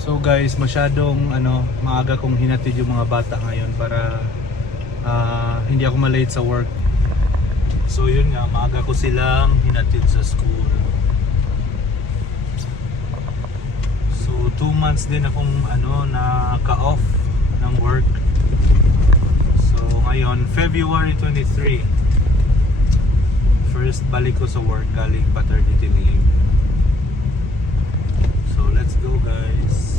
So guys, masyadong maaga kong hinatid yung mga bata ngayon para hindi ako malate sa work. So yun nga, maaga ko silang hinatid sa school. So 2 months din akong naka-off ng work. So ngayon, February 23, first balik ko sa work galing paternity leave. So let's go guys.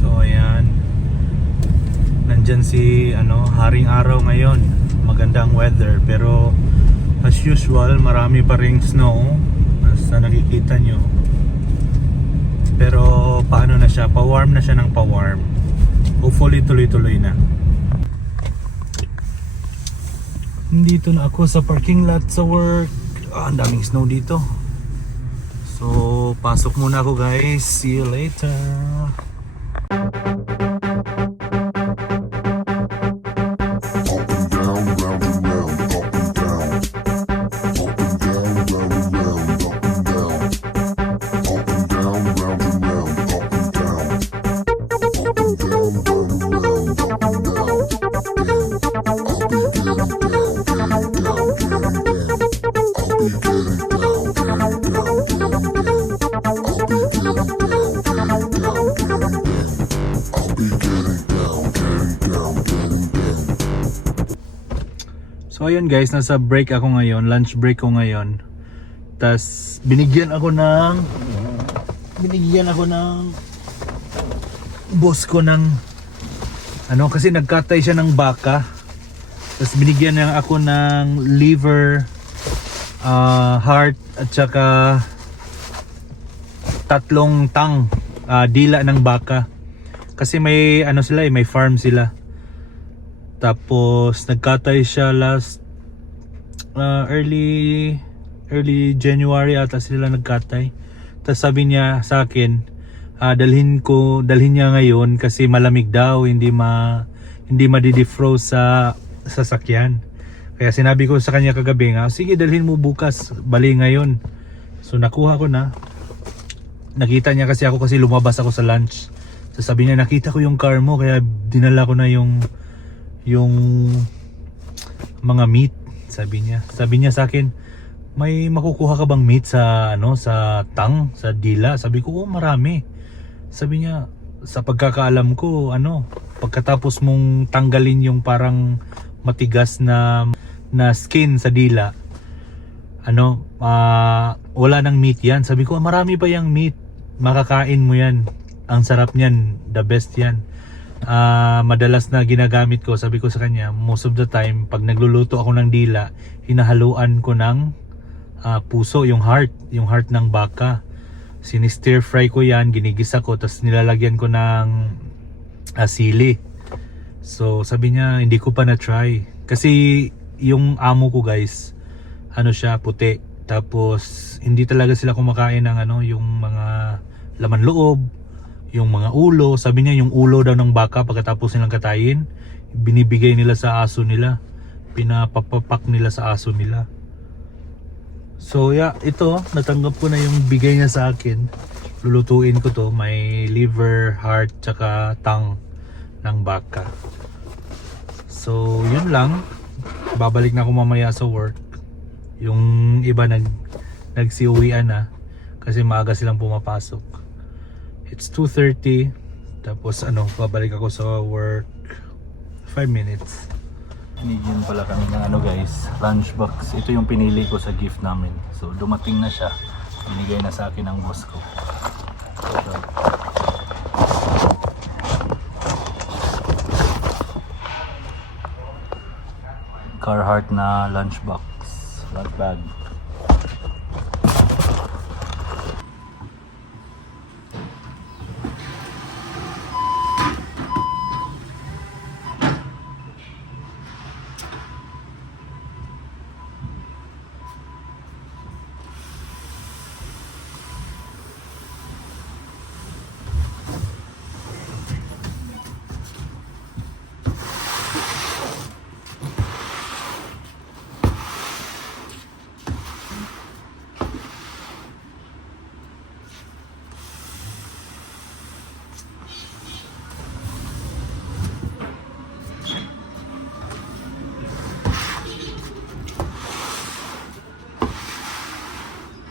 So ayan, nandyan si haring araw ngayon, magandang weather, pero as usual marami pa ring snow sa nakikita nyo. Pero paano na siya, pa-warm na siya ng pa-warm. Hopefully tuloy-tuloy na. Dito na ako sa parking lot sa work. Ang daming snow dito. So pasok muna ako guys, see you later. So ayun guys, nasa break ako ngayon, lunch break ko ngayon. Tas binigyan ako ng boss ko ng kasi nagkatay siya ng baka. Tas binigyan niya ako ng liver, heart at saka 3 tang, dila ng baka. Kasi may sila may farm sila. Tapos nagkatay siya last early January ata sila nagkatay. Tapos sabi niya sa akin, dalhin niya ngayon kasi malamig daw, hindi ma-defrost sa sasakyan. Kaya sinabi ko sa kanya kagabi nga, sige dalhin mo bukas, bali ngayon. So nakuha ko na. Nakita niya kasi ako kasi lumabas ako sa lunch. So sabi niya, nakita ko yung car mo kaya dinala ko na yung mga meat. Sabi niya sa akin, may makukuha ka bang meat sa sa dila? Sabi ko, marami. Sabi niya, sa pagkakaalam ko, pagkatapos mong tanggalin yung parang matigas na skin sa dila, wala nang meat yan. Sabi ko, marami pa yung meat, makakain mo yan, ang sarap niyan, the best yan. Madalas na ginagamit ko, sabi ko sa kanya, most of the time pag nagluluto ako ng dila, hinahaluan ko ng puso, yung heart ng baka. Sinistir fry ko yan, ginigisa ko, tapos nilalagyan ko ng sili. So sabi niya, hindi ko pa na try kasi yung amo ko guys, siya puti, tapos hindi talaga sila kumakain ng yung mga laman loob, yung mga ulo. Sabi niya yung ulo daw ng baka pagkatapos nilang katayin, binibigay nila sa aso nila, pinapapapak nila sa aso nila. So yeah, ito natanggap ko na yung bigay niya sa akin. Lulutuin ko to, may liver, heart, tsaka tang ng baka. So yun lang, babalik na ako mamaya sa work. Yung iba nagsiuwian na kasi maaga silang pumapasok. It's 2:30. Tapos babalik ako sa work 5 minutes. Binigyan pala kami ng guys, lunchbox. Ito yung pinili ko sa gift namin. So dumating na siya. Binigay na sa akin ng boss ko. So, Carhartt na lunchbox, lunch bag.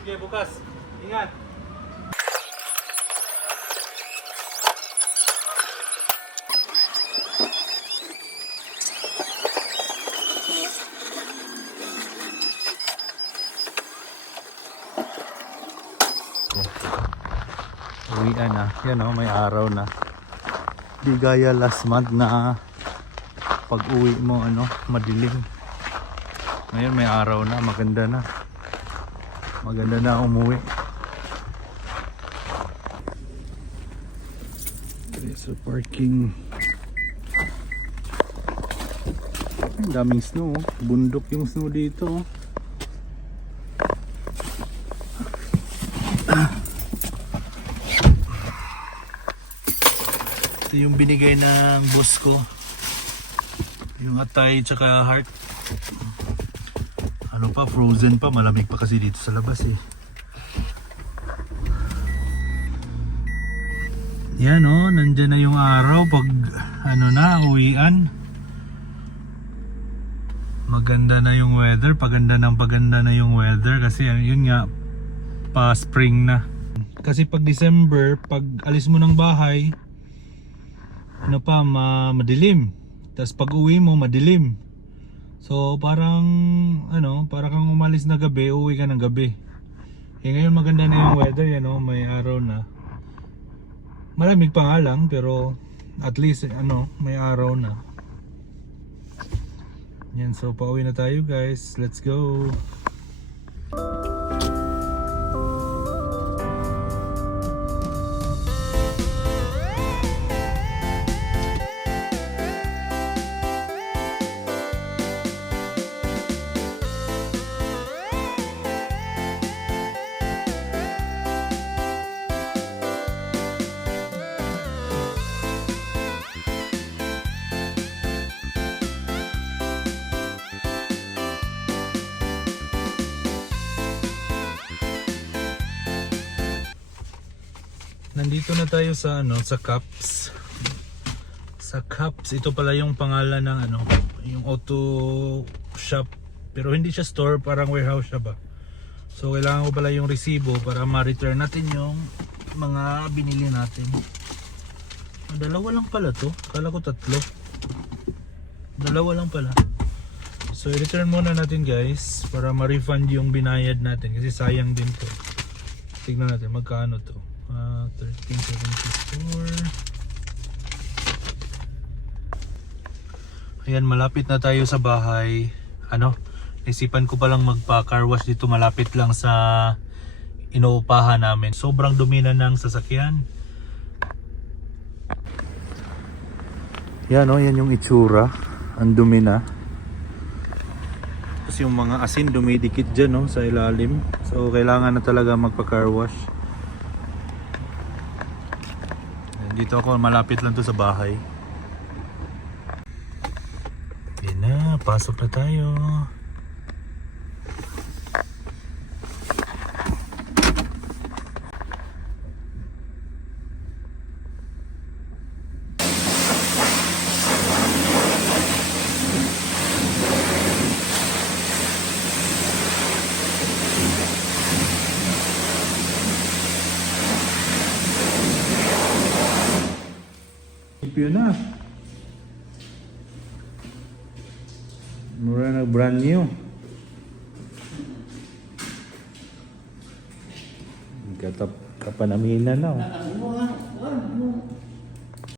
Sige, bukas. Ingat. Uwian na. Yan o, may araw na. Di gaya last month na pag uwi mo madilim. Ngayon may araw na, maganda na. Maganda na umuwi. Okay, so parking. Ang daming snow. Bundok yung snow dito. Ito yung binigay ng boss ko. Yung atay tsaka heart. Ano pa, frozen pa. Malamig pa kasi dito sa labas eh. Yan oh, nandyan na yung araw pag uwian. Maganda na yung weather. Paganda na yung weather kasi yun nga, pa spring na. Kasi pag December, pag alis mo ng bahay, madilim. Tapos pag uwi mo, madilim. So parang para kang umalis na gabi, uwi ka ng gabi. Ngayon maganda na yung weather, may araw na. Malamig pa nga lang, pero at least may araw na. Yan, so pauwi na tayo guys. Let's go. Nandito na tayo sa sa Cups. Sa Cups, ito pala yung pangalan ng yung auto shop, pero hindi siya store, parang warehouse siya ba. So kailangan ko pala yung resibo para ma-return natin yung mga binili natin. Dalawa lang pala to. Kala ko tatlo. Dalawa lang pala. So i-return muna natin guys para ma-refund yung binayad natin kasi sayang din to. Tignan natin magkano to. 1374. Ayan, malapit na tayo sa bahay. Isipan ko palang magpa-car wash dito malapit lang sa inuupahan namin. Sobrang dumi na ng sasakyan. Yan yan yung itsura. Ang dumi na. Tapos yung mga asin dumidikit dyan sa ilalim. So kailangan na talaga magpa-car wash. Dito ako, malapit lang to sa bahay. Yan na, pasok na tayo. Yun na. Mura na brand new. Kapanaminan na.